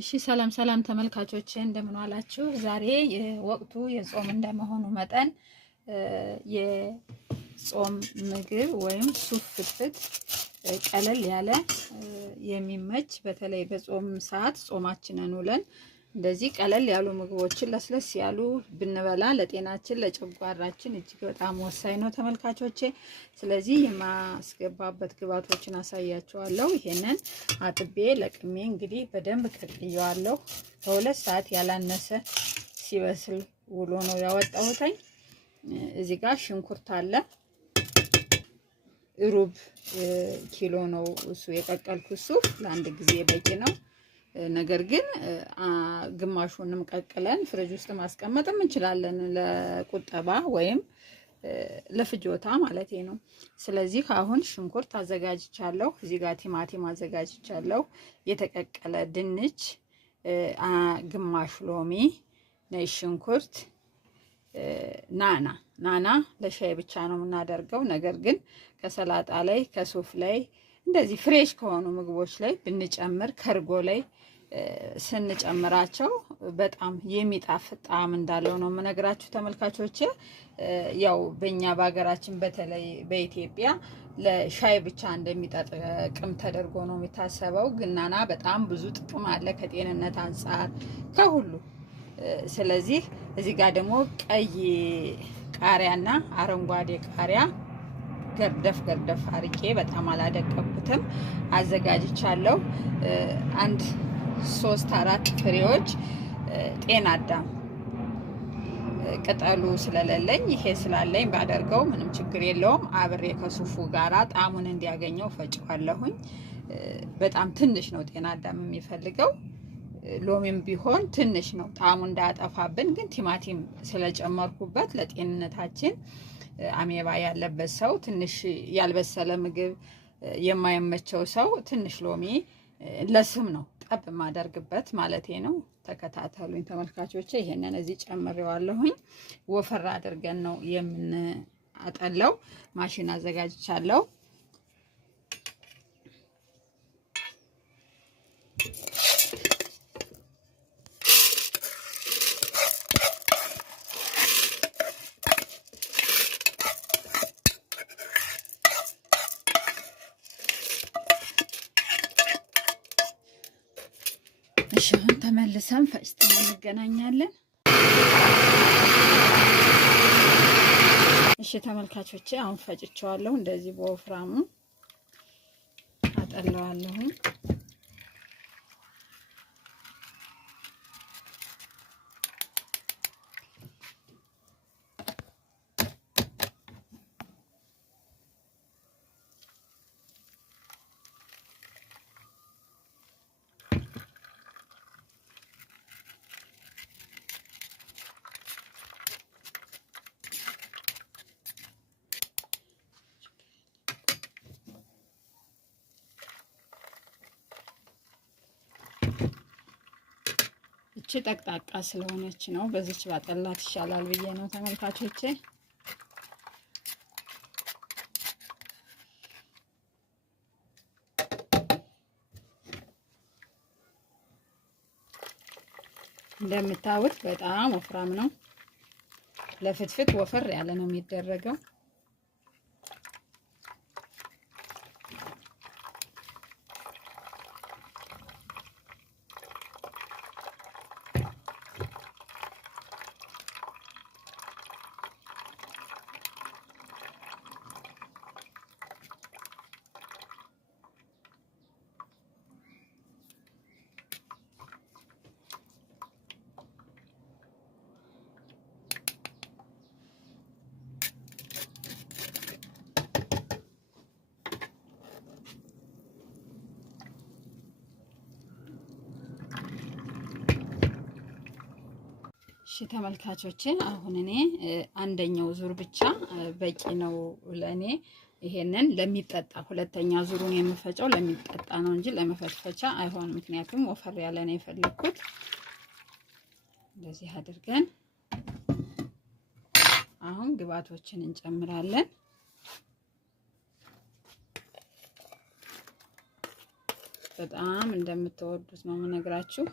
እሺ ሰላም ሰላም ተመልካቾች እንደምን ዋላችሁ። ዛሬ ወቅቱ የጾም እንደመሆኑ መጠን የጾም ምግብ ወይም ሱፍ ፍትፍት ቀለል ያለ የሚመች በተለይ በጾም ሰዓት ጾማችንን ውለን እንደዚህ ቀለል ያሉ ምግቦችን ለስለስ ያሉ ብንበላ ለጤናችን ለጨጓራችን እጅግ በጣም ወሳኝ ነው ተመልካቾቼ። ስለዚህ የማስገባበት ግብአቶችን አሳያችኋለሁ። ይሄንን አጥቤ ለቅሜ እንግዲህ በደንብ ቀቅዬዋለሁ። ከ2 ሰዓት ያላነሰ ሲበስል ውሎ ነው ያወጣሁትኝ። እዚህ ጋር ሽንኩርት አለ፣ ሩብ ኪሎ ነው እሱ የቀቀልኩት። ሱፍ ለአንድ ጊዜ በቂ ነው። ነገር ግን ግማሹንም ቀቅለን ፍሪጅ ውስጥ ማስቀመጥም እንችላለን ለቁጠባ ወይም ለፍጆታ ማለት ነው። ስለዚህ አሁን ሽንኩርት አዘጋጅቻለሁ። እዚህ ጋር ቲማቲም አዘጋጅቻለሁ። የተቀቀለ ድንች፣ ግማሽ ሎሚ፣ ነጭ ሽንኩርት፣ ናና ለሻይ ብቻ ነው የምናደርገው። ነገር ግን ከሰላጣ ላይ ከሱፍ ላይ እንደዚህ ፍሬሽ ከሆኑ ምግቦች ላይ ብንጨምር ከርጎ ላይ ስንጨምራቸው በጣም የሚጣፍጥ ጣዕም እንዳለው ነው የምነግራችሁ ተመልካቾች። ያው በእኛ በሀገራችን በተለይ በኢትዮጵያ ለሻይ ብቻ እንደሚጠቅም ተደርጎ ነው የሚታሰበው። ግን ናና በጣም ብዙ ጥቅም አለ ከጤንነት አንጻር ከሁሉ። ስለዚህ እዚህ ጋር ደግሞ ቀይ ቃሪያና አረንጓዴ ቃሪያ ገርደፍ አርቄ በጣም አላደቀኩትም አዘጋጅቻለሁ። አንድ 3-4 ፍሬዎች ጤና አዳም ቅጠሉ ስለሌለኝ ይሄ ስላለኝ ባደርገው ምንም ችግር የለውም። አብሬ ከሱፉ ጋራ ጣዕሙን እንዲያገኘው ፈጭዋለሁኝ። በጣም ትንሽ ነው ጤና አዳም የሚፈልገው። ሎሚም ቢሆን ትንሽ ነው ጣዕሙን እንዳያጠፋብን። ግን ቲማቲም ስለጨመርኩበት ለጤንነታችን አሜባ ያለበት ሰው ትንሽ ያልበሰለ ምግብ የማይመቸው ሰው ትንሽ ሎሚ ለስም ነው ጠብ ማደርግበት ማለት ነው። ተከታተሉኝ ተመልካቾቼ። ይሄንን እዚህ ጨምሬዋለሁኝ። ወፈር አድርገን ነው የምንአጠለው። ማሽን አዘጋጅቻለሁ። እሺ አሁን ተመልሰን ፈጭተን እንገናኛለን። እሺ ተመልካቾቼ አሁን ፈጭቼዋለሁ። እንደዚህ በወፍራሙ አጠለዋለሁ። እቺ ጠቅጣቃ ስለሆነች ነው በዚች ባጠላት ይሻላል ብዬ ነው ተመልካቾቼ። እንደምታዩት በጣም ወፍራም ነው። ለፍትፍት ወፈር ያለ ነው የሚደረገው። እሺ ተመልካቾቼ አሁን እኔ አንደኛው ዙር ብቻ በቂ ነው ለኔ። ይሄንን ለሚጠጣ ሁለተኛ ዙሩን የምፈጨው ለሚጠጣ ነው እንጂ ለመፈትፈቻ አይሆንም። ምክንያቱም ወፈር ያለ ነው የፈለኩት። እንደዚህ አድርገን አሁን ግብአቶችን እንጨምራለን። በጣም እንደምትወዱት ነው የምነግራችሁ።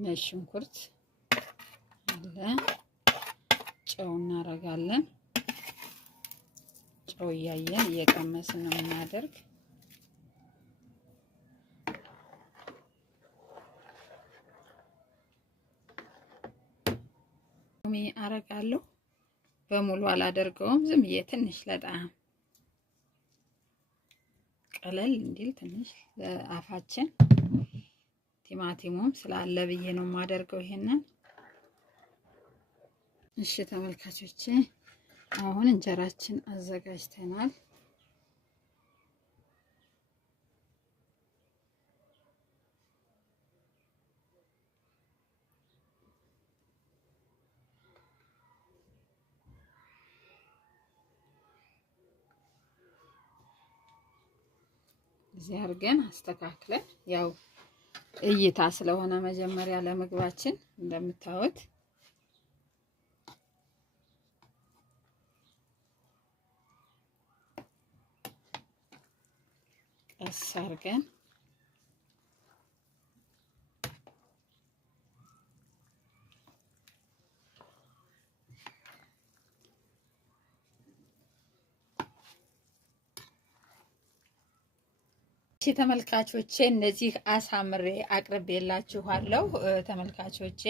ነጭ ሽንኩርት አለ። ጨው እናደርጋለን። ጨው እያየን እየቀመስን ነው የምናደርግ። ሎሚ አረጋለሁ። በሙሉ አላደርገውም። ዝም ብዬ ትንሽ ለጣም ቀለል እንዲል ትንሽ ለአፋችን ቲማቲሙም ስላለ ብዬ ነው የማደርገው ይሄንን። እሺ ተመልካቾቼ አሁን እንጀራችን አዘጋጅተናል። እዚህ አድርገን አስተካክለን ያው እይታ ስለሆነ መጀመሪያ ለምግባችን እንደምታዩት ቀስ አድርገን ተመልካቾቼ እንደዚህ አሳምሬ አቅርቤላችኋለሁ። ተመልካቾቼ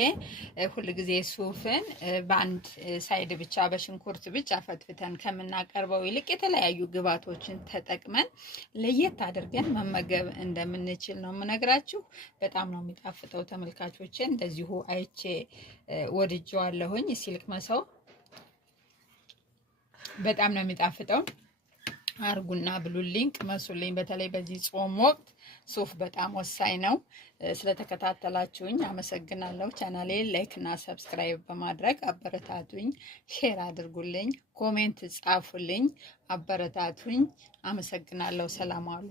ሁሉ ጊዜ ሱፍን በአንድ ሳይድ ብቻ በሽንኩርት ብቻ ፈትፍተን ከምናቀርበው ይልቅ የተለያዩ ግብአቶችን ተጠቅመን ለየት አድርገን መመገብ እንደምንችል ነው የምነግራችሁ። በጣም ነው የሚጣፍጠው ተመልካቾቼ። እንደዚሁ አይቼ ወድጄዋለሁኝ። ሲልክ መሰው በጣም ነው የሚጣፍጠው። አርጉና ብሉልኝ፣ ቅመሱልኝ። በተለይ በዚህ ጾም ወቅት ሱፍ በጣም ወሳኝ ነው። ስለተከታተላችሁኝ አመሰግናለሁ። ቻናሌን ላይክ እና ሰብስክራይብ በማድረግ አበረታቱኝ። ሼር አድርጉልኝ፣ ኮሜንት ጻፉልኝ፣ አበረታቱኝ። አመሰግናለሁ። ሰላም ዋሉ።